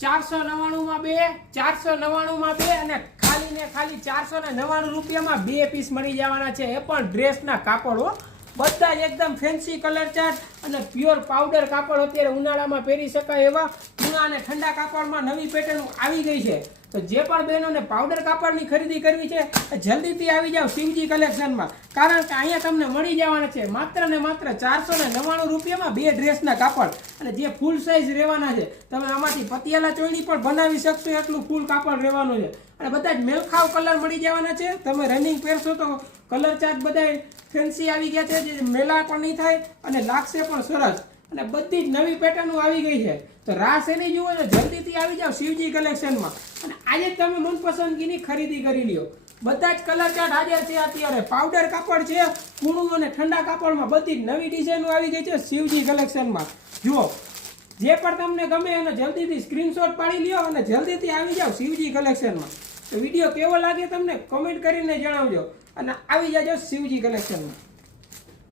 499 માં બે, 499 માં બે અને ખાલી ને ખાલી 499 રૂપિયામાં બે પીસ મળી જવાના છે. એ પણ ડ્રેસના કાપડ હો, બધા જ એકદમ ફેન્સી કલર ચાર્ટ અને પ્યોર પાવડર કાપડ. અત્યારે ઉનાળામાં પહેરી શકાય એવા ઉના અને ઠંડા કાપડમાં નવી પેટર્ન આવી ગઈ છે. તો જે પણ બહેનોને પાવડર કાપડની ખરીદી કરવી છે જલ્દીથી આવી જાઓ શિવજી કલેક્શનમાં, કારણ કે અહીંયા તમને મળી જવાના છે માત્ર ને માત્ર 499 રૂપિયામાં બે ડ્રેસના કાપડ. અને જે ફૂલ સાઇઝ રહેવાના છે, તમે આમાંથી પતિયાલા ચોળી પણ બનાવી શકશો એટલું ફૂલ કાપડ રહેવાનું છે. અને બધા જ મેલખાવ કલર મળી જવાના છે. તમે રનિંગ પહેરશો તો કલર ચાર્ટ બધા ફેન્સી આવી ગયા છે, જે મેલા પણ નહીં થાય અને લાગશે પણ સરસ. અને બધી જ નવી પેટર્નો આવી ગઈ છે. તો રાસ એની જુઓ ને જલ્દીથી આવી જાઓ શિવજી કલેક્શનમાં અને આજે જ તમે મનપસંદગીની ખરીદી કરી લ્યો. બધા જ કલર ચાર્ટ હાજર છે. અત્યારે પાવડર કાપડ છે, કૂણું અને ઠંડા કાપડમાં બધી જ નવી ડિઝાઇનો આવી ગઈ છે શિવજી કલેક્શનમાં. જુઓ, જે પણ તમને ગમે એને જલ્દીથી સ્ક્રીનશોટ પાડી લ્યો અને જલ્દીથી આવી જાઓ શિવજી કલેક્શનમાં. તો વિડીયો કેવો લાગે તમને કમેન્ટ કરીને જણાવજો અને આવી જાજો શિવજી કલેક્શનમાં.